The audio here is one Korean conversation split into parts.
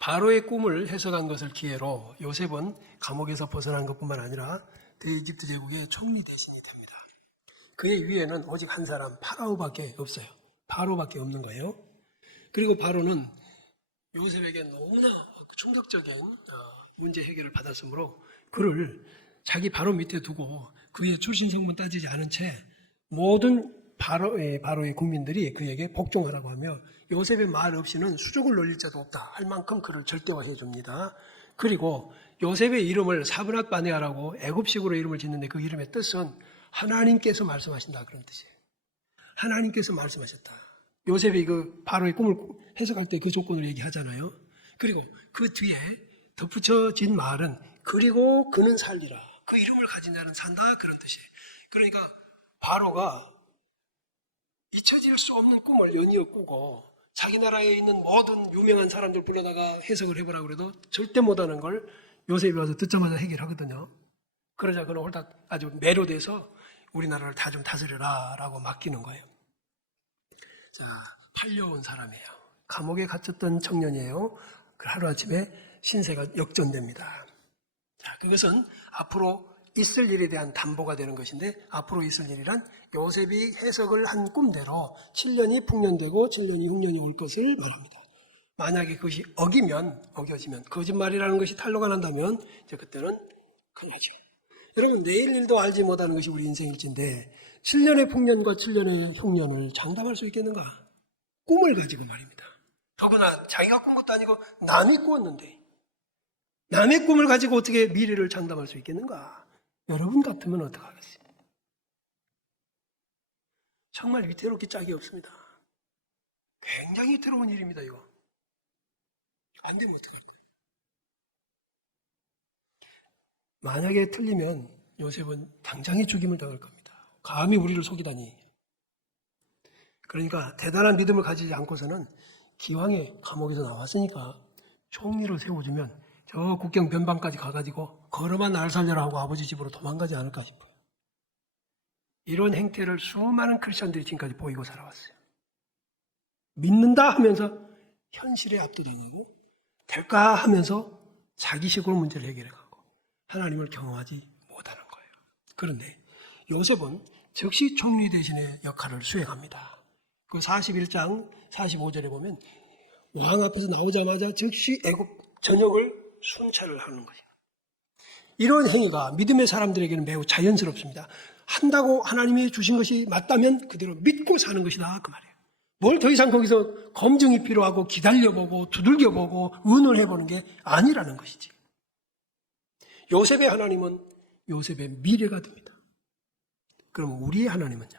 바로의 꿈을 해석한 것을 기회로 요셉은 감옥에서 벗어난 것뿐만 아니라 대이집트 제국의 총리 대신이 됩니다. 그의 위에는 오직 한 사람 파라오밖에 없어요. 바로밖에 없는 거예요. 그리고 바로는 요셉에게 너무나 충격적인 문제 해결을 받았으므로 그를 자기 바로 밑에 두고 그의 출신 성분 따지지 않은 채 모든 바로의 국민들이 그에게 복종하라고 하며 요셉의 말 없이는 수족을 놀릴 자도 없다 할 만큼 그를 절대화해 줍니다. 그리고 요셉의 이름을 사브낫 바네아라고 애굽식으로 이름을 짓는데 그 이름의 뜻은 하나님께서 말씀하신다 그런 뜻이에요. 하나님께서 말씀하셨다. 요셉이 그 바로의 꿈을 해석할 때 그 조건을 얘기하잖아요. 그리고 그 뒤에 덧붙여진 말은 그리고 그는 살리라. 그 이름을 가진 자는 산다 그런 뜻이에요. 그러니까 바로가 잊혀질 수 없는 꿈을 연이어 꾸고 자기 나라에 있는 모든 유명한 사람들 불러다가 해석을 해보라고 그래도 절대 못하는 걸 요셉이 와서 듣자마자 해결하거든요. 그러자 그는 홀딱 아주 매료돼서 우리나라를 다 좀 다스려라 라고 맡기는 거예요. 자, 팔려온 사람이에요. 감옥에 갇혔던 청년이에요. 하루아침에 신세가 역전됩니다. 자, 그것은 앞으로 있을 일에 대한 담보가 되는 것인데 앞으로 있을 일이란 요셉이 해석을 한 꿈대로 7년이 풍년되고 7년이 흉년이 올 것을 말합니다. 만약에 그것이 어겨지면 거짓말이라는 것이 탄로가 난다면 이제 그때는 큰일 나죠. 여러분 내일 일도 알지 못하는 것이 우리 인생일진데 7년의 풍년과 7년의 흉년을 장담할 수 있겠는가? 꿈을 가지고 말입니다. 더구나 자기가 꾼 것도 아니고 남이 꾸었는데 남의 꿈을 가지고 어떻게 미래를 장담할 수 있겠는가? 여러분 같으면 어떡하겠어요? 정말 위태롭게 짝이 없습니다. 굉장히 위태로운 일입니다, 이거. 안 되면 어떡할 거예요? 만약에 틀리면 요셉은 당장의 죽임을 당할 겁니다. 감히 우리를 속이다니. 그러니까 대단한 믿음을 가지지 않고서는 기왕에 감옥에서 나왔으니까 총리로 세워주면 저 국경 변방까지 가가지고 걸어만 날 살려라 하고 아버지 집으로 도망가지 않을까 싶어요. 이런 행태를 수많은 크리스천들이 지금까지 보이고 살아왔어요. 믿는다 하면서 현실에 압도당하고 될까 하면서 자기식으로 문제를 해결해가고 하나님을 경험하지 못하는 거예요. 그런데 요셉은 즉시 총리 대신의 역할을 수행합니다. 그 41장 45절에 보면 왕 앞에서 나오자마자 즉시 애굽 전역을 순찰을 하는 거예요. 이런 행위가 믿음의 사람들에게는 매우 자연스럽습니다. 한다고 하나님이 주신 것이 맞다면 그대로 믿고 사는 것이다 그 말이에요. 뭘 더 이상 거기서 검증이 필요하고 기다려보고 두들겨보고 의논해보는 게 아니라는 것이지. 요셉의 하나님은 요셉의 미래가 됩니다. 그럼 우리의 하나님은요?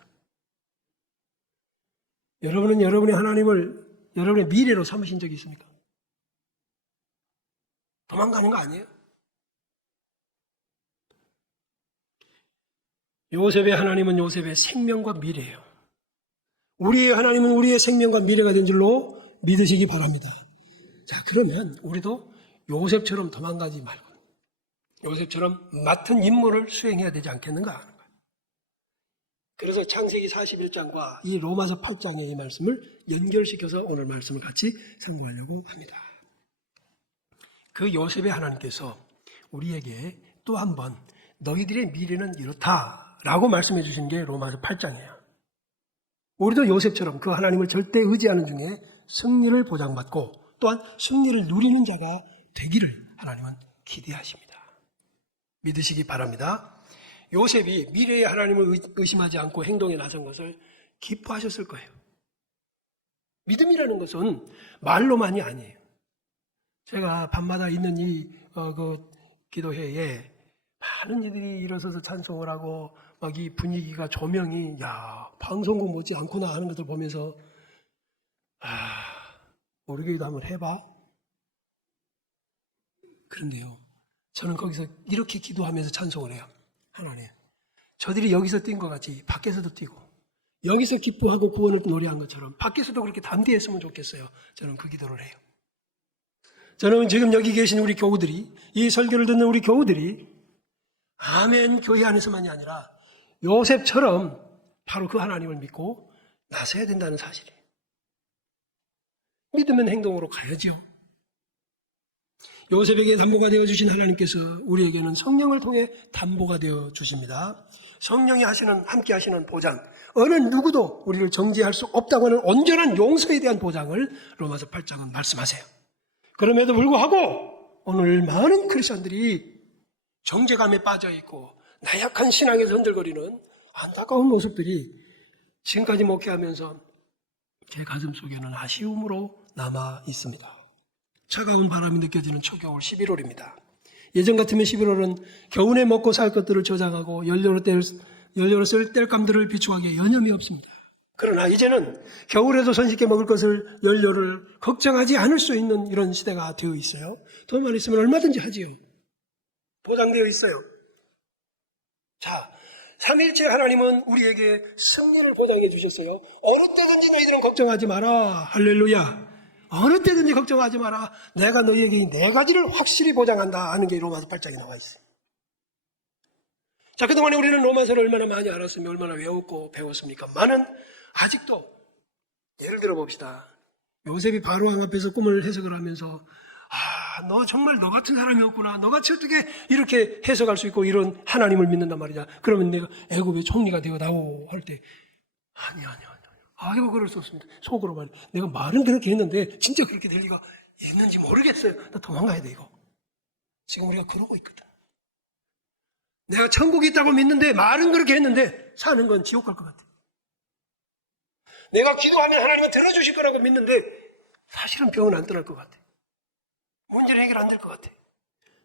여러분은 여러분의 하나님을 여러분의 미래로 삼으신 적이 있습니까? 도망가는 거 아니에요? 요셉의 하나님은 요셉의 생명과 미래예요. 우리의 하나님은 우리의 생명과 미래가 된 줄로 믿으시기 바랍니다. 자, 그러면 우리도 요셉처럼 도망가지 말고 요셉처럼 맡은 임무를 수행해야 되지 않겠는가 하는 거예요. 그래서 창세기 41장과 이 로마서 8장의 이 말씀을 연결시켜서 오늘 말씀을 같이 상고하려고 합니다. 그 요셉의 하나님께서 우리에게 또 한 번 너희들의 미래는 이렇다라고 말씀해 주신 게 로마서 8장이에요. 우리도 요셉처럼 그 하나님을 절대 의지하는 중에 승리를 보장받고 또한 승리를 누리는 자가 되기를 하나님은 기대하십니다. 믿으시기 바랍니다. 요셉이 미래의 하나님을 의심하지 않고 행동에 나선 것을 기뻐하셨을 거예요. 믿음이라는 것은 말로만이 아니에요. 제가 밤마다 있는 그 기도회에 많은 이들이 일어서서 찬송을 하고 막 이 분위기가 조명이 방송국 못지 않구나 하는 것을 보면서 우리 교회도 한번 해봐. 그런데요, 저는 거기서 이렇게 기도하면서 찬송을 해요. 하나님, 저들이 여기서 뛴 것 같이 밖에서도 뛰고 여기서 기뻐하고 구원을 노래한 것처럼 밖에서도 그렇게 담대했으면 좋겠어요. 저는 그 기도를 해요. 저는 지금 여기 계신 우리 교우들이, 이 설교를 듣는 우리 교우들이 아멘 교회 안에서만이 아니라 요셉처럼 바로 그 하나님을 믿고 나서야 된다는 사실이에요. 믿으면 행동으로 가야죠. 요셉에게 담보가 되어주신 하나님께서 우리에게는 성령을 통해 담보가 되어주십니다. 성령이 함께 하시는 보장, 어느 누구도 우리를 정죄할 수 없다고 하는 온전한 용서에 대한 보장을 로마서 8장은 말씀하세요. 그럼에도 불구하고 오늘 많은 크리스천들이 정죄감에 빠져있고 나약한 신앙에서 흔들거리는 안타까운 모습들이 지금까지 목회하면서 제 가슴 속에는 아쉬움으로 남아 있습니다. 차가운 바람이 느껴지는 초겨울 11월입니다. 예전 같으면 11월은 겨우내 먹고 살 것들을 저장하고 연료로 쓸 땔감들을 비추하기에 여념이 없습니다. 그러나 이제는 겨울에도 손쉽게 먹을 것을 연료를 걱정하지 않을 수 있는 이런 시대가 되어 있어요. 돈만 있으면 얼마든지 하지요. 보장되어 있어요. 자, 삼일째 하나님은 우리에게 승리를 보장해 주셨어요. 어느 때든지 너희들은 걱정하지 마라. 할렐루야. 어느 때든지 걱정하지 마라. 내가 너희에게 이 네 가지를 확실히 보장한다 하는 게 로마서 8장에 나와 있어요. 자, 그동안에 우리는 로마서를 얼마나 많이 알았으며 얼마나 외웠고 배웠습니까? 많은 아직도 예를 들어 봅시다. 요셉이 바로 왕 앞에서 꿈을 해석을 하면서 너 정말 너 같은 사람이었구나. 너같이 어떻게 이렇게 해석할 수 있고 이런 하나님을 믿는단 말이냐. 그러면 내가 애굽의 총리가 되어 나오 할 때 아니. 아이고 그럴 수 없습니다. 속으로 말 내가 말은 그렇게 했는데 진짜 그렇게 될 리가 있는지 모르겠어요. 나 도망가야 돼 이거. 지금 우리가 그러고 있거든. 내가 천국이 있다고 믿는데 말은 그렇게 했는데 사는 건 지옥 갈 것 같아. 내가 기도하면 하나님은 들어주실 거라고 믿는데 사실은 병은 안 떠날 것 같아. 문제는 해결 안 될 것 같아.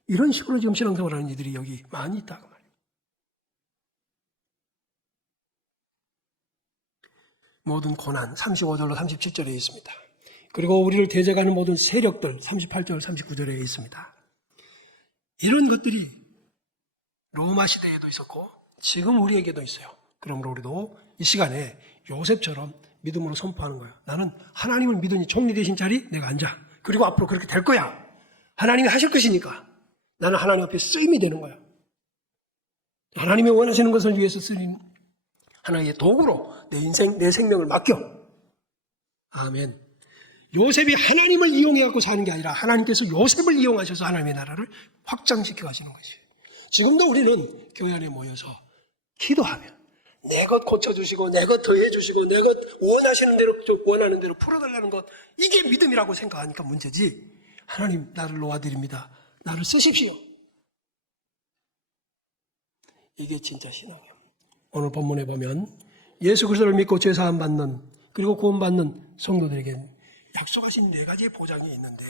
이런 식으로 지금 신앙생활을 하는 이들이 여기 많이 있다고 말이에요. 모든 고난 35절로 37절에 있습니다. 그리고 우리를 대적하는 모든 세력들 38절 39절에 있습니다. 이런 것들이 로마 시대에도 있었고 지금 우리에게도 있어요. 그러므로 우리도 이 시간에 요셉처럼 믿음으로 선포하는 거예요. 나는 하나님을 믿으니 총리 되신 자리 내가 앉아. 그리고 앞으로 그렇게 될 거야. 하나님이 하실 것이니까 나는 하나님 앞에 쓰임이 되는 거야. 하나님이 원하시는 것을 위해서 쓰는 하나의 도구로 내 인생, 내 생명을 맡겨. 아멘. 요셉이 하나님을 이용해갖고 사는 게 아니라 하나님께서 요셉을 이용하셔서 하나님의 나라를 확장시켜 가시는 것이에요. 지금도 우리는 교회 안에 모여서 기도하면 내 것 고쳐주시고 내 것 더해주시고 내 것 원하시는 대로 원하는 대로 풀어달라는 것 이게 믿음이라고 생각하니까 문제지. 하나님 나를 놓아드립니다. 나를 쓰십시오. 이게 진짜 신앙이에요. 오늘 본문에 보면 예수 그리스도를 믿고 죄사함 받는 그리고 구원받는 성도들에게 약속하신 네 가지의 보장이 있는데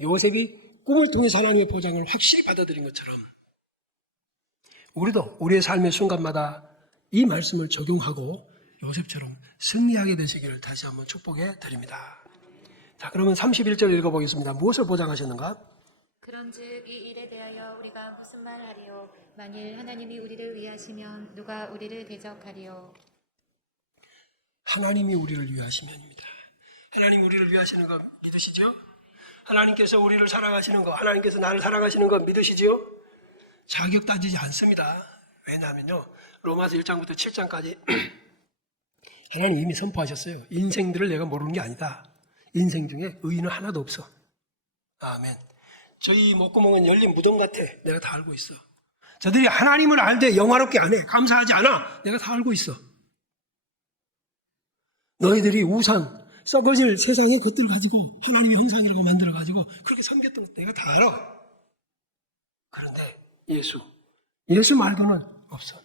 요셉이 꿈을 통해서 하나님의 보장을 확실히 받아들인 것처럼 우리도 우리의 삶의 순간마다 이 말씀을 적용하고 요셉처럼 승리하게 되시기를 다시 한번 축복해 드립니다. 자, 그러면 31절 읽어보겠습니다. 무엇을 보장하셨는가? 그런즉 이 일에 대하여 우리가 무슨 말하리요? 만일 하나님이 우리를 위하시면 누가 우리를 대적하리요? 하나님이 우리를 위하시면입니다. 하나님 우리를 위하시는 거 믿으시죠? 하나님께서 우리를 사랑하시는 거, 하나님께서 나를 사랑하시는 거 믿으시죠? 자격 따지지 않습니다. 왜냐하면요, 로마서 1장부터 7장까지 하나님 이미 선포하셨어요. 인생들을 내가 모르는 게 아니다. 인생 중에 의인은 하나도 없어. 아멘. 저희 목구멍은 열린 무덤 같아. 내가 다 알고 있어. 저들이 하나님을 알되 영화롭게 안 해. 감사하지 않아. 내가 다 알고 있어. 너희들이 우상, 썩어질 세상의 것들을 가지고 하나님의 형상이라고 만들어가지고 그렇게 섬겼던 것 내가 다 알아. 그런데 예수 말고는 없어.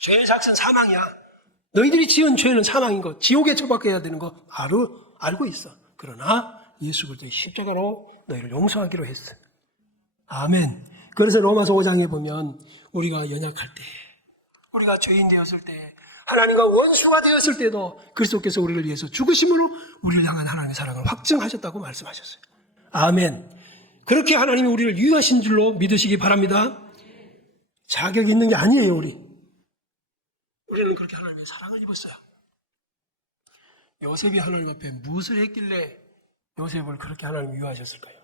죄의 삭은 사망이야. 너희들이 지은 죄는 사망인 것, 지옥에 처박혀야 되는 거 알고 있어. 그러나 예수 그리스도의 십자가로 너희를 용서하기로 했어. 아멘. 그래서 로마서 5장에 보면 우리가 연약할 때, 우리가 죄인 되었을 때, 하나님과 원수가 되었을 때도 그리스도께서 우리를 위해서 죽으심으로 우리를 향한 하나님의 사랑을 확증하셨다고 말씀하셨어요. 아멘. 그렇게 하나님이 우리를 유하신 줄로 믿으시기 바랍니다. 자격이 있는 게 아니에요, 우리는 그렇게 하나님의 사랑을 입었어요. 요셉이 하나님 앞에 무엇을 했길래 요셉을 그렇게 하나님이 유하셨을까요?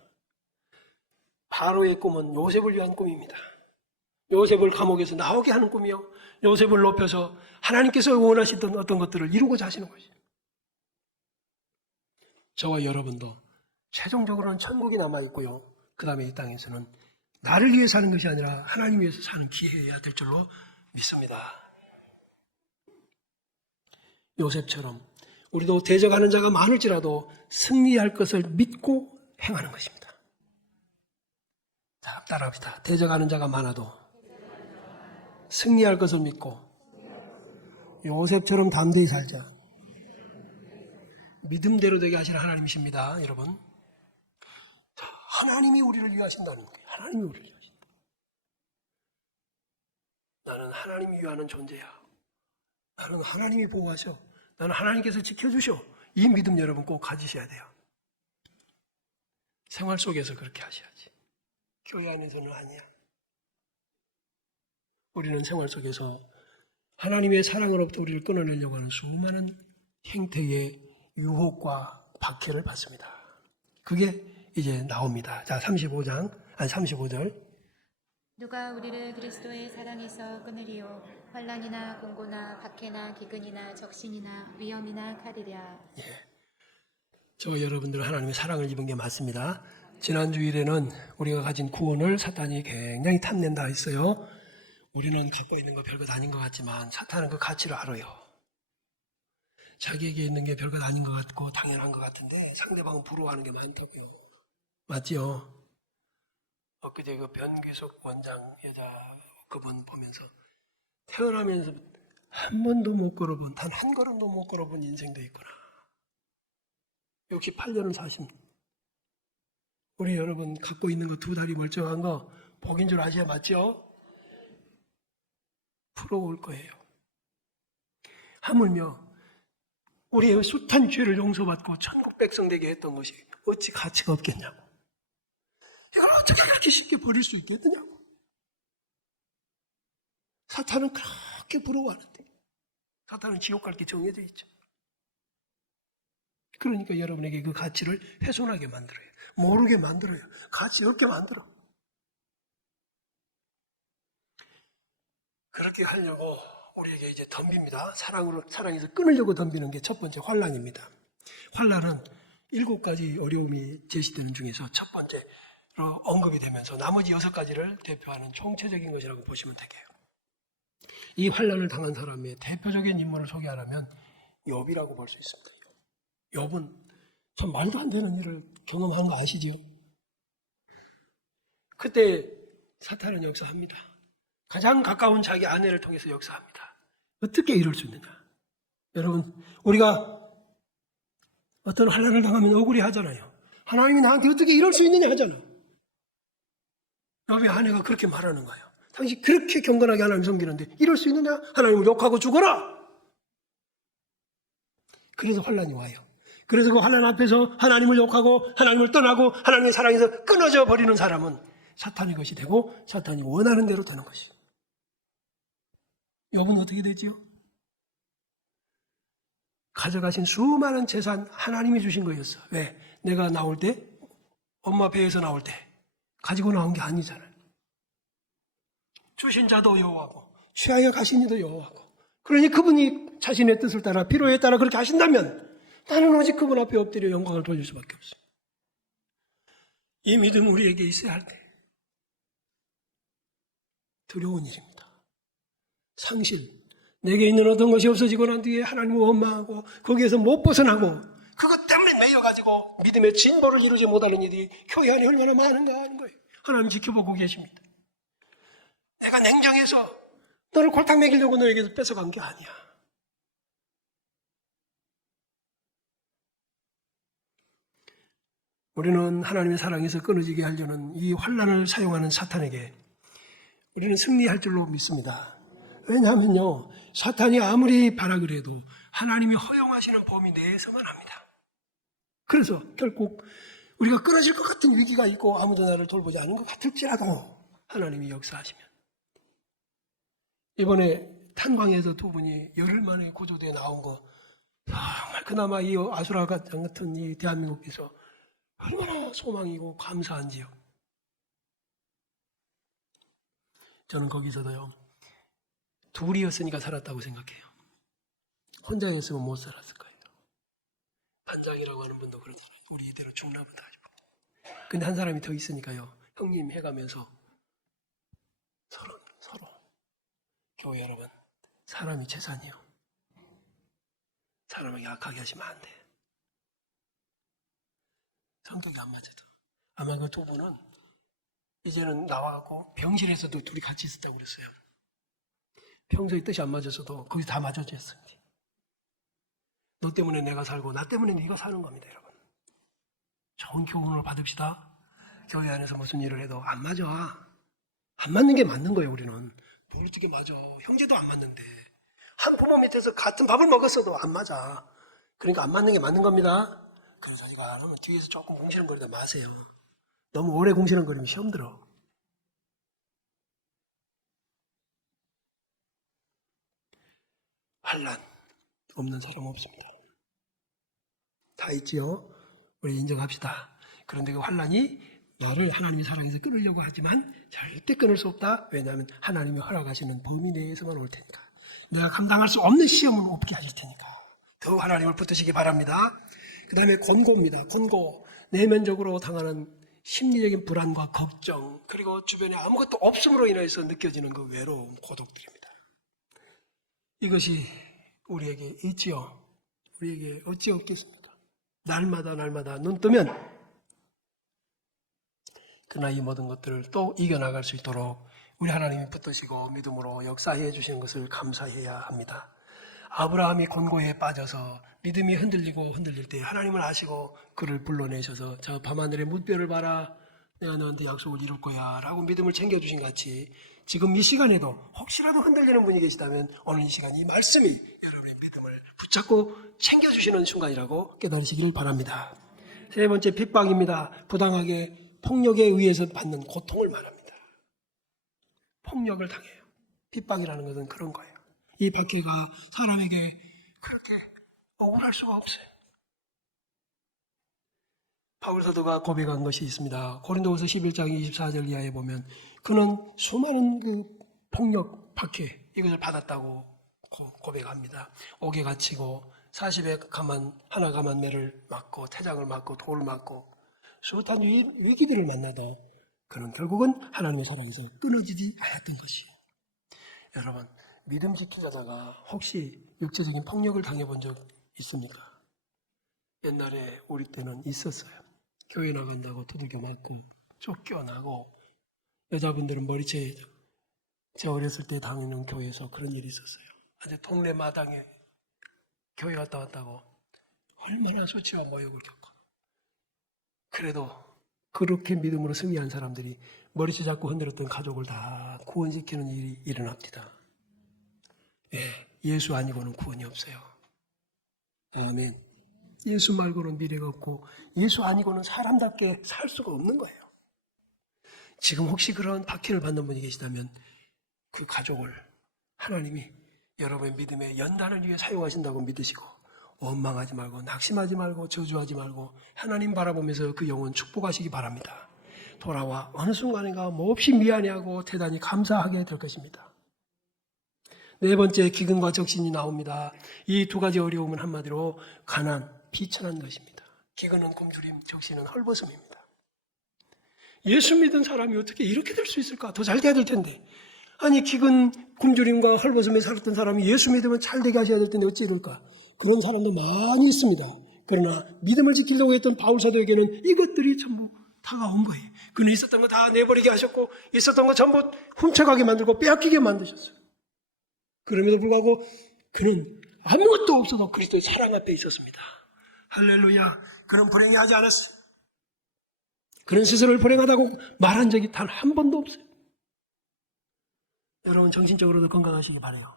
바로의 꿈은 요셉을 위한 꿈입니다. 요셉을 감옥에서 나오게 하는 꿈이요. 요셉을 높여서 하나님께서 원하시던 어떤 것들을 이루고자 하시는 것이죠. 저와 여러분도 최종적으로는 천국이 남아있고요. 그 다음에 이 땅에서는 나를 위해 사는 것이 아니라 하나님 위해서 사는 기회여야 될 줄로 믿습니다. 요셉처럼 우리도 대적하는 자가 많을지라도 승리할 것을 믿고 행하는 것입니다. 자, 따라합시다. 대적하는 자가 많아도 승리할 것을 믿고 요셉처럼 담대히 살자. 믿음대로 되게 하시는 하나님이십니다, 여러분. 자, 하나님이 우리를 위하신다는 거예요. 하나님이 우리를 위하신다. 나는 하나님이 위하는 존재야. 나는 하나님이 보호하셔. 나는 하나님께서 지켜주셔. 이 믿음 여러분 꼭 가지셔야 돼요. 생활 속에서 그렇게 하셔야지. 교회 안에서는 아니야. 우리는 생활 속에서 하나님의 사랑으로부터 우리를 끊어내려고 하는 수많은 행태의 유혹과 박해를 받습니다. 그게 이제 나옵니다. 자, 35절. 누가 우리를 그리스도의 사랑에서 끊으리요 환난이나 공고나 박해나 기근이나 적신이나 위험이나 칼이랴. 저 여러분들 하나님의 사랑을 입은 게 맞습니다. 지난 주일에는 우리가 가진 구원을 사탄이 굉장히 탐낸다 했어요. 우리는 갖고 있는 거 별것 아닌 것 같지만 사탄은 그 가치를 알아요. 자기에게 있는 게 별것 아닌 것 같고 당연한 것 같은데 상대방은 부러워하는 게 많다고요. 맞지요? 엊그제 그 변규석 원장 여자 그분 보면서 태어나면서 한 번도 못 걸어본, 단 한 걸음도 못 걸어본 인생도 있구나. 68년을 사신 우리 여러분 갖고 있는 거 두 다리 멀쩡한 거 복인 줄 아셔야 맞죠? 부러울 거예요. 하물며 우리의 숱한 죄를 용서받고 천국 백성 되게 했던 것이 어찌 가치가 없겠냐고. 이걸 어떻게 그렇게 쉽게 버릴 수 있겠느냐고. 사탄은 그렇게 부러워하는데 사탄은 지옥 갈 게 정해져 있죠. 그러니까 여러분에게 그 가치를 훼손하게 만들어요. 모르게 만들어요. 가치 없게 만들어. 그렇게 하려고 우리에게 이제 덤빕니다. 사랑에서 끊으려고 덤비는 게 첫 번째 환난입니다. 환난은 7가지 어려움이 제시되는 중에서 첫 번째로 언급이 되면서 나머지 6가지를 대표하는 총체적인 것이라고 보시면 되게요. 이 환난을 당한 사람의 대표적인 인물을 소개하려면 욥이라고 볼 수 있습니다. 욥은 참 말도 안 되는 일을 경험한 거 아시죠? 그때 사탄은 역사합니다. 가장 가까운 자기 아내를 통해서 역사합니다. 어떻게 이럴 수 있느냐? 여러분, 우리가 어떤 환난을 당하면 억울해 하잖아요. 하나님이 나한테 어떻게 이럴 수 있느냐 하잖아. 욥의 아내가 그렇게 말하는 거예요. 당신 그렇게 경건하게 하나님 섬기는데 이럴 수 있느냐? 하나님을 욕하고 죽어라! 그래서 환난이 와요. 그래서 그 환난 앞에서 하나님을 욕하고 하나님을 떠나고 하나님의 사랑에서 끊어져 버리는 사람은 사탄의 것이 되고 사탄이 원하는 대로 되는 것이에요. 욥은 어떻게 되지요? 가져가신 수많은 재산 하나님이 주신 거였어. 왜? 내가 나올 때 엄마 배에서 나올 때 가지고 나온 게 아니잖아요. 주신 자도 여호와고 취하여 가신 이도 여호와고. 그러니 그분이 자신의 뜻을 따라 필요에 따라 그렇게 하신다면 나는 오직 그분 앞에 엎드려 영광을 돌릴 수밖에 없어요. 이 믿음 우리에게 있어야 할 때 두려운 일입니다. 상실, 내게 있는 어떤 것이 없어지고 난 뒤에 하나님을 원망하고 거기에서 못 벗어나고 그것 때문에 매여가지고 믿음의 진보를 이루지 못하는 일이 교회 안에 얼마나 많은가 하는 거예요. 하나님 지켜보고 계십니다. 내가 냉정해서 너를 골탕 먹이려고 너에게서 뺏어간 게 아니야. 우리는 하나님의 사랑에서 끊어지게 하려는 이 환난을 사용하는 사탄에게 우리는 승리할 줄로 믿습니다. 왜냐하면요, 사탄이 아무리 발악을 해도 하나님이 허용하시는 범위 내에서만 합니다. 그래서 결국 우리가 끊어질 것 같은 위기가 있고 아무도 나를 돌보지 않은 것 같을지라도 하나님이 역사하시면 이번에 탄광에서 두 분이 열흘 만에 구조대에 나온 거 정말 그나마 이 아수라 같은 이 대한민국에서 얼마나 소망이고 감사한지요. 저는 거기서도요, 둘이었으니까 살았다고 생각해요. 혼자였으면 못 살았을 거예요. 반장이라고 하는 분도 그러잖아요. 우리 이대로 죽나 보다 싶어. 근데 한 사람이 더 있으니까요. 형님 해가면서 서로. 교회 여러분, 사람이 재산이요. 사람에게 악하게 하시면 안 돼. 성격이 안 맞아도. 아마 그 두 분은 이제는 나와갖고 병실에서도 둘이 같이 있었다고 그랬어요. 평소에 뜻이 안 맞았어도 거기 다 맞아졌어요. 너 때문에 내가 살고 나 때문에 네가 사는 겁니다, 여러분. 좋은 교훈을 받읍시다. 교회 안에서 무슨 일을 해도 안 맞아. 안 맞는 게 맞는 거예요, 우리는. 뭘 어떻게 맞아. 형제도 안 맞는데. 한 부모 밑에서 같은 밥을 먹었어도 안 맞아. 그러니까 안 맞는 게 맞는 겁니다. 그래서 제가 안 하면 뒤에서 조금 궁시렁거리다 마세요. 너무 오래 궁시렁거리면 시험 들어. 환난 없는 사람 없습니다. 다 있지요? 우리 인정합시다. 그런데 그 환난이 나를 하나님의 사랑에서 끊으려고 하지만 절대 끊을 수 없다. 왜냐하면 하나님이 허락하시는 범위 내에서만 올 테니까. 내가 감당할 수 없는 시험은 없게 하실 테니까. 더 하나님을 붙드시기 바랍니다. 그 다음에 권고입니다. 권고. 내면적으로 당하는 심리적인 불안과 걱정, 그리고 주변에 아무것도 없음으로 인해서 느껴지는 그 외로움, 고독들입니다. 이것이 우리에게 있지요. 우리에게 어찌 없겠습니까? 날마다 눈 뜨면 그러나 이 모든 것들을 또 이겨나갈 수 있도록 우리 하나님이 붙드시고 믿음으로 역사해 주시는 것을 감사해야 합니다. 아브라함이 곤고에 빠져서 믿음이 흔들릴 때 하나님을 아시고 그를 불러내셔서 저 밤하늘의 뭇별을 봐라, 내가 너한테 약속을 이룰 거야 라고 믿음을 챙겨주신 같이 지금 이 시간에도 혹시라도 흔들리는 분이 계시다면 오늘 이 시간 이 말씀이 여러분의 믿음을 붙잡고 챙겨주시는 순간이라고 깨달으시기를 바랍니다. 세 번째, 핍박입니다. 부당하게 폭력에 의해서 받는 고통을 말합니다. 폭력을 당해요. 핍박이라는 것은 그런 거예요. 이 박해가 사람에게 그렇게 억울할 수가 없어요. 바울 사도가 고백한 것이 있습니다. 고린도후서 11장 24절 이하에 보면 그는 수많은 그 폭력, 박해 이것을 받았다고 고백합니다. 옥에 갇히고 40에 하나 가만매를 맞고 태장을 맞고 돌을 맞고 숱한 위기들을 만나도 그는 결국은 하나님의 사랑에서 끊어지지 않았던 것이에요. 여러분, 믿음 지키려다가 혹시 육체적인 폭력을 당해본 적 있습니까? 옛날에 우리 때는 있었어요. 교회 나간다고 두들겨 맞고 쫓겨나고 여자분들은 머리채 제 어렸을 때 다니는 교회에서 그런 일이 있었어요. 아주 동네 마당에 교회 갔다 왔다고 얼마나 수치와 모욕을 겪고 그래도 그렇게 믿음으로 승리한 사람들이 머리채 잡고 흔들었던 가족을 다 구원시키는 일이 일어납니다. 예수 아니고는 구원이 없어요. 아멘. 예수 말고는 미래가 없고 예수 아니고는 사람답게 살 수가 없는 거예요. 지금 혹시 그런 박해를 받는 분이 계시다면 그 가족을 하나님이 여러분의 믿음의 연단을 위해 사용하신다고 믿으시고 원망하지 말고 낙심하지 말고 저주하지 말고 하나님 바라보면서 그 영혼 축복하시기 바랍니다. 돌아와 어느 순간인가 몹시 미안해하고 대단히 감사하게 될 것입니다. 네 번째, 기근과 적신이 나옵니다. 이 두 가지 어려움은 한마디로 가난, 비천한 것입니다. 기근은 굶주림, 적신은 헐벗음입니다. 예수 믿은 사람이 어떻게 이렇게 될 수 있을까? 더 잘 돼야 될 텐데. 아니 기근, 굶주림과 헐벗음에 살았던 사람이 예수 믿으면 잘 되게 하셔야 될 텐데 어찌 이럴까? 그런 사람도 많이 있습니다. 그러나 믿음을 지키려고 했던 바울 사도에게는 이것들이 전부 다가온 거예요. 그는 있었던 거 다 내버리게 하셨고 있었던 거 전부 훔쳐가게 만들고 빼앗기게 만드셨어요. 그럼에도 불구하고 그는 아무것도 없어도 그리스도의 사랑 앞에 있었습니다. 할렐루야. 그는 불행해하지 않았어요. 그는 스스로를 불행하다고 말한 적이 단 한 번도 없어요. 여러분 정신적으로도 건강하시기 바라요.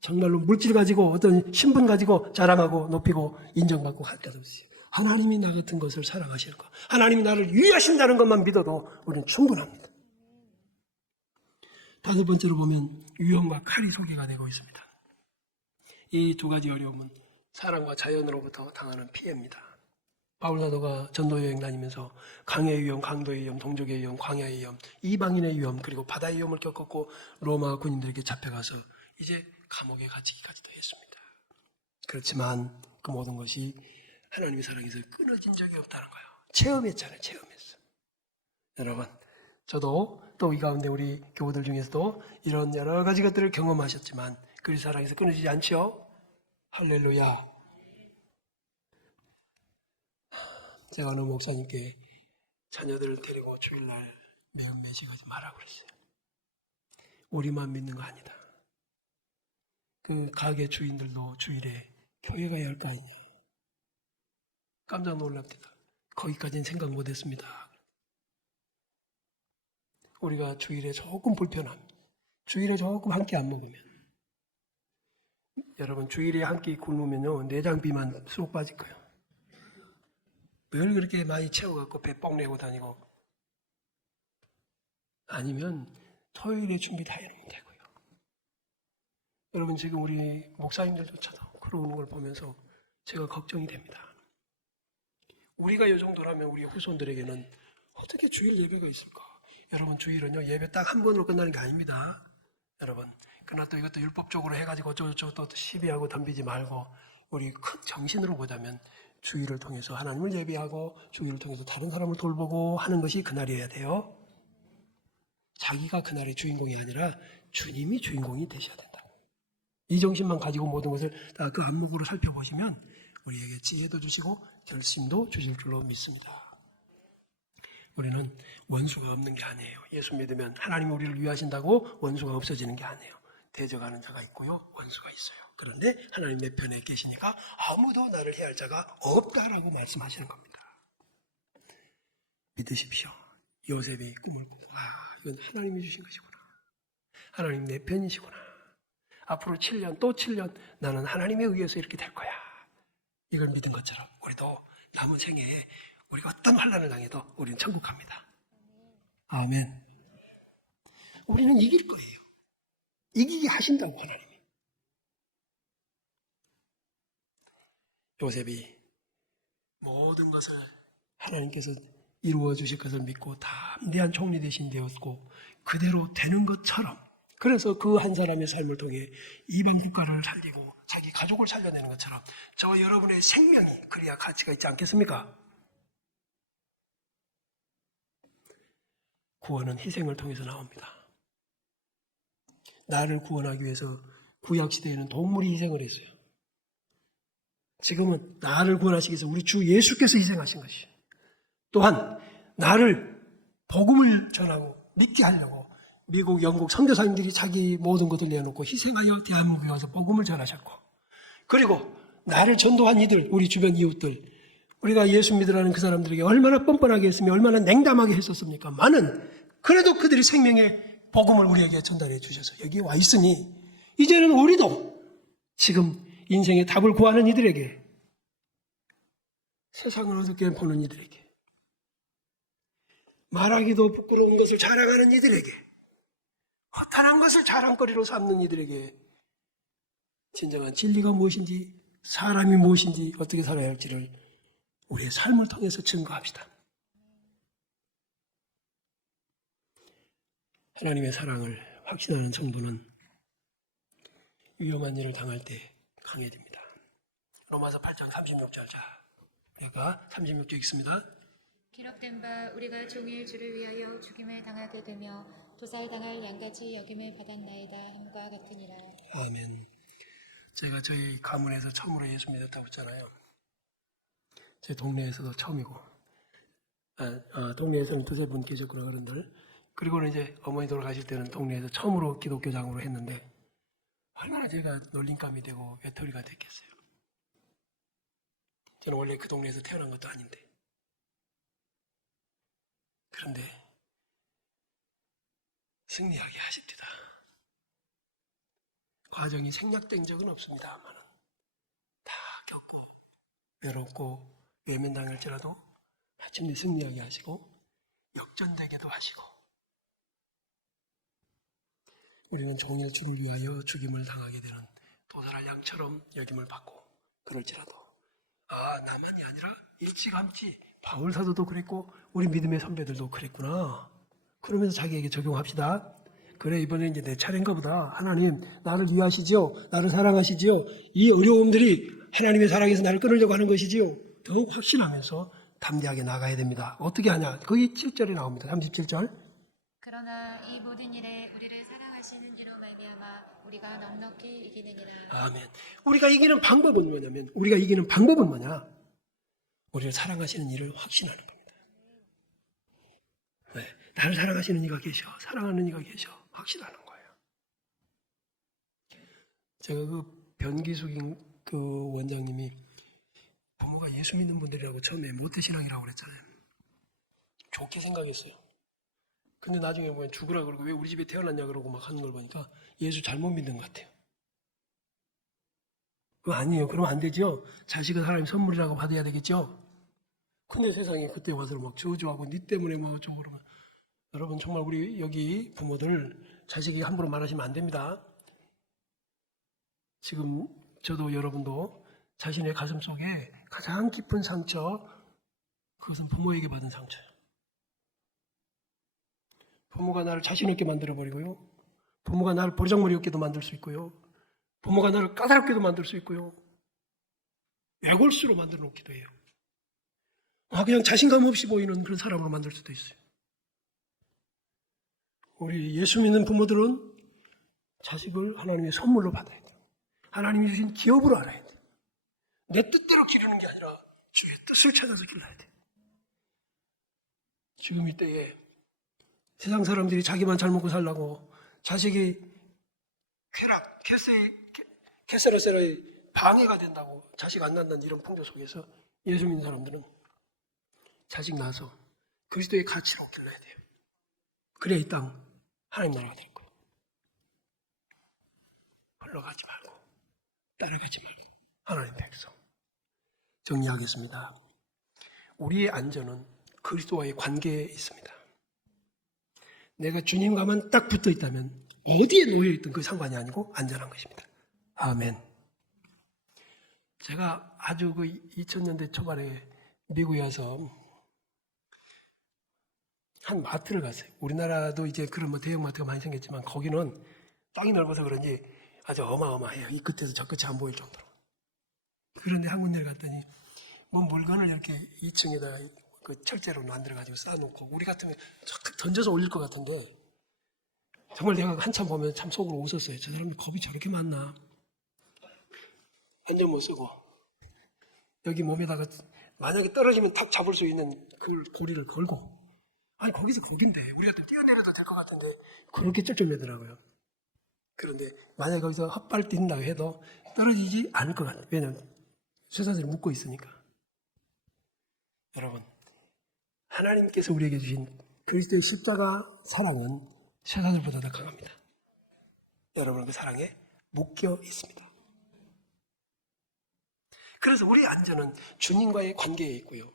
정말로 물질 가지고 어떤 신분 가지고 자랑하고 높이고 인정받고 할 것 없어요. 하나님이 나 같은 것을 사랑하시는 것, 하나님이 나를 위하신다는 것만 믿어도 우리는 충분합니다. 다섯 번째로 보면 위험과 칼이 소개가 되고 있습니다. 이 두 가지 어려움은 사람과 자연으로부터 당하는 피해입니다. 바울 사도가 전도 여행 다니면서 강의 위험, 강도의 위험, 동족의 위험, 광야의 위험, 이방인의 위험, 그리고 바다의 위험을 겪었고 로마 군인들에게 잡혀가서 이제 감옥에 갇히기까지도 했습니다. 그렇지만 그 모든 것이 하나님의 사랑에서 끊어진 적이 없다는 거예요. 체험했잖아요. 체험했어. 여러분, 저도 또 이 가운데 우리 교우들 중에서도 이런 여러 가지 것들을 경험하셨지만 그리스도 사랑에서 끊어지지 않죠? 할렐루야. 제가 어느 목사님께 자녀들을 데리고 주일날 매식하지 말라고 그랬어요. 우리만 믿는 거 아니다. 그 가게 주인들도 주일에 교회 가야 할 거 아니냐. 깜짝 놀랍니다. 거기까지는 생각 못했습니다. 우리가 주일에 조금 불편함, 주일에 조금 한 끼 안 먹으면, 여러분 주일에 한 끼 굶으면요 내장비만 쏙 빠질 거예요. 늘 그렇게 많이 채워갖고 배 뻥 내고 다니고, 아니면 토요일에 준비 다 해놓으면 되고요. 여러분 지금 우리 목사님들조차도 그러는 걸 보면서 제가 걱정이 됩니다. 우리가 이 정도라면 우리 후손들에게는 어떻게 주일 예배가 있을까? 여러분 주일은요 예배 딱 한 번으로 끝나는 게 아닙니다. 여러분 그러나 또 이것도 율법적으로 해가지고 어쩌고저쩌고 또 시비하고 덤비지 말고 우리 큰 정신으로 보자면 주일을 통해서 하나님을 예배하고 주일을 통해서 다른 사람을 돌보고 하는 것이 그날이어야 돼요. 자기가 그날의 주인공이 아니라 주님이 주인공이 되셔야 된다. 이 정신만 가지고 모든 것을 다 그 안목으로 살펴보시면 우리에게 지혜도 주시고 결심도 주실 줄로 믿습니다. 우리는 원수가 없는 게 아니에요. 예수 믿으면 하나님이 우리를 위하신다고 원수가 없어지는 게 아니에요. 대적하는 자가 있고요. 원수가 있어요. 그런데 하나님 내 편에 계시니까 아무도 나를 해할 자가 없다라고 말씀하시는 겁니다. 믿으십시오. 요셉이 꿈을 꾸고 이건 하나님이 주신 것이구나. 하나님 내 편이시구나. 앞으로 7년 또 7년 나는 하나님에 의해서 이렇게 될 거야. 이걸 믿은 것처럼 우리도 남은 생애에 우리가 어떤 환난을 당해도 우리는 천국 갑니다. 아멘. 우리는 이길 거예요. 이기게 하신다고 하나님이. 요셉이 모든 것을 하나님께서 이루어 주실 것을 믿고 담대한 총리 대신 되었고 그대로 되는 것처럼, 그래서 그 한 사람의 삶을 통해 이방 국가를 살리고 자기 가족을 살려내는 것처럼 저와 여러분의 생명이 그래야 가치가 있지 않겠습니까? 구원은 희생을 통해서 나옵니다. 나를 구원하기 위해서 구약시대에는 동물이 희생을 했어요. 지금은 나를 구원하시기 위해서 우리 주 예수께서 희생하신 것이에요. 또한 나를 복음을 전하고 믿게 하려고 미국, 영국 선교사님들이 자기 모든 것을 내놓고 희생하여 대한민국에 와서 복음을 전하셨고, 그리고 나를 전도한 이들, 우리 주변 이웃들, 우리가 예수 믿으라는 그 사람들에게 얼마나 뻔뻔하게 했으며 얼마나 냉담하게 했었습니까? 많은, 그래도 그들이 생명의 복음을 우리에게 전달해 주셔서 여기 와 있으니 이제는 우리도 지금 인생의 답을 구하는 이들에게, 세상을 어둡게 보는 이들에게, 말하기도 부끄러운 것을 자랑하는 이들에게, 허탄한 것을 자랑거리로 삼는 이들에게 진정한 진리가 무엇인지, 사람이 무엇인지, 어떻게 살아야 할지를 우리의 삶을 통해서 증거합시다. 하나님의 사랑을 확신하는 성도는 위험한 일을 당할 때 강해집니다. 로마서 8장 36절, 자, 아까 36절 읽습니다. 기록된 바 우리가 종일 주를 위하여 죽임을 당하게 되며 도살당할 양같이 여김을 받았나이다 함과 같으니라. 아멘. 제가 저희 가문에서 처음으로 예수 믿었다고 했잖아요. 제 동네에서도 처음이고, 동네에서는 두세 분 계셨구나 그런들. 그리고는 이제 어머니 돌아가실 때는 동네에서 처음으로 기독교장으로 했는데 얼마나 제가 놀림감이 되고 외톨이가 됐겠어요. 저는 원래 그 동네에서 태어난 것도 아닌데. 그런데 승리하게 하십니다. 과정이 생략된 적은 없습니다만은 다 겪고 외롭고 외면당할지라도 마침내 승리하게 하시고 역전되게도 하시고, 우리는 종일 주를 위하여 죽임을 당하게 되는 도살할 양처럼 여김을 받고, 그럴지라도 나만이 아니라 일찌감치 바울 사도도 그랬고 우리 믿음의 선배들도 그랬구나, 그러면서 자기에게 적용합시다. 그래, 이번에 이제 내 차례인가 보다. 하나님 나를 위하시지요, 나를 사랑하시지요, 이 어려움들이 하나님의 사랑에서 나를 끊으려고 하는 것이지요, 더욱 확신하면서 담대하게 나가야 됩니다. 어떻게 하냐? 거기 7절에 나옵니다. 37절. 그러나 이 모든 일에 우리를 사랑하시는 이로 말미암아 우리가 넉넉히 이기느니라. 아멘. 우리가 이기는 방법은 뭐냐면, 우리가 이기는 방법은 뭐냐? 우리를 사랑하시는 이를 확신하는 겁니다. 네, 나를 사랑하시는 이가 계셔, 사랑하는 이가 계셔, 확신하는 거예요. 제가 그 변기숙인 그 원장님이 부모가 예수 믿는 분들이라고 처음에 모태신앙이라고 그랬잖아요. 좋게 생각했어요. 근데 나중에 보면 죽으라 그러고 왜 우리 집에 태어났냐 그러고 막 하는 걸 보니까 예수 잘못 믿는 것 같아요. 그거 아니에요. 그러면 안 되죠. 자식은 하나님 선물이라고 받아야 되겠죠. 근데 세상에 그때 와서 막 저주하고 니 때문에 뭐 어쩌고 그러면, 여러분 정말 우리 여기 부모들 자식이 함부로 말하시면 안 됩니다. 지금 저도 여러분도 자신의 가슴 속에 가장 깊은 상처, 그것은 부모에게 받은 상처예요. 부모가 나를 자신 없게 만들어버리고요. 부모가 나를 버르장머리 없게도 만들 수 있고요. 부모가 나를 까다롭게도 만들 수 있고요. 외골수로 만들어 놓기도 해요. 그냥 자신감 없이 보이는 그런 사람으로 만들 수도 있어요. 우리 예수 믿는 부모들은 자식을 하나님의 선물로 받아야 돼요. 하나님이 주신 기업으로 알아야 돼요. 내 뜻대로 기르는 게 아니라 주의 뜻을 찾아서 길러야 돼요. 지금 이때에 세상 사람들이 자기만 잘 먹고 살라고 자식이 캐세러세라의 방해가 된다고 자식 안 낳는다는 이런 풍조 속에서 예수 믿는 사람들은 자식 낳아서 그리스도의 가치로 길러야 돼요. 그래야 이 땅 하나님 나라가 될 거예요. 흘러가지 말고 따라가지 말고 하나님 백성. 정리하겠습니다. 우리의 안전은 그리스도와의 관계에 있습니다. 내가 주님과만 딱 붙어 있다면 어디에 놓여 있든 그 상관이 아니고 안전한 것입니다. 아멘. 제가 아주 그 2000년대 초반에 미국에 와서 한 마트를 갔어요. 우리나라도 이제 그런 뭐 대형 마트가 많이 생겼지만 거기는 땅이 넓어서 그런지 아주 어마어마해요. 이 끝에서 저 끝이 안 보일 정도로. 그런데 한 군데를 갔더니 뭐 물건을 이렇게 2층에다 그 철제로 만들어가지고 쌓아놓고 우리 같으면 쫙 던져서 올릴 것 같은데 정말 내가 한참 보면 참 속으로 웃었어요. 저 사람들 겁이 저렇게 많나. 한점 못 쓰고 여기 몸에다가 만약에 떨어지면 탁 잡을 수 있는 그 고리를 걸고, 아니 거기서 거긴데 우리 같으면 뛰어내려도 될 것 같은데 그렇게 쩔쩔매더라고요. 그런데 만약에 거기서 헛발 뛴다고 해도 떨어지지 않을 것 같아요. 왜냐하면 쇠사슬이 묶고 있으니까. 여러분, 하나님께서 우리에게 주신 그리스도의 십자가 사랑은 쇠사슬보다 더 강합니다. 여러분 그 사랑에 묶여 있습니다. 그래서 우리 안전은 주님과의 관계에 있고요.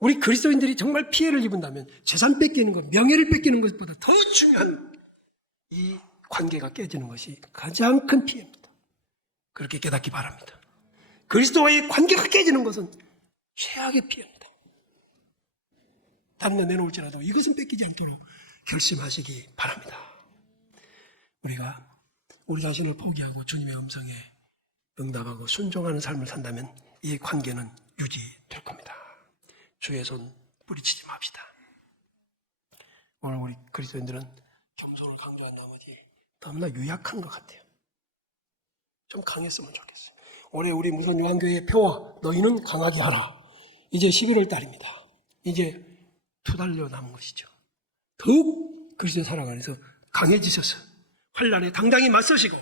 우리 그리스도인들이 정말 피해를 입은다면 재산 뺏기는 것, 명예를 뺏기는 것보다 더 중요한 이 관계가 깨지는 것이 가장 큰 피해입니다. 그렇게 깨닫기 바랍니다. 그리스도와의 관계가 깨지는 것은 최악의 피해입니다. 다른 데 내놓을지라도 이것은 뺏기지 않도록 결심하시기 바랍니다. 우리가 우리 자신을 포기하고 주님의 음성에 응답하고 순종하는 삶을 산다면 이 관계는 유지될 겁니다. 주의 손 뿌리치지 맙시다. 오늘 우리 그리스도인들은 겸손을 강조한 나머지 너무나 유약한 것 같아요. 좀 강했으면 좋겠어요. 올해 우리 무선 요한교회의 평화, 너희는 강하게 하라. 이제 11월 달입니다. 이제 2달여 남은 것이죠. 더욱 그리스도의 사랑 안에서 강해지셔서 환난에 당당히 맞서시고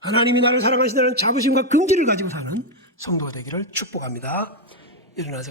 하나님이 나를 사랑하신다는 자부심과 긍지를 가지고 사는 성도가 되기를 축복합니다. 일어나서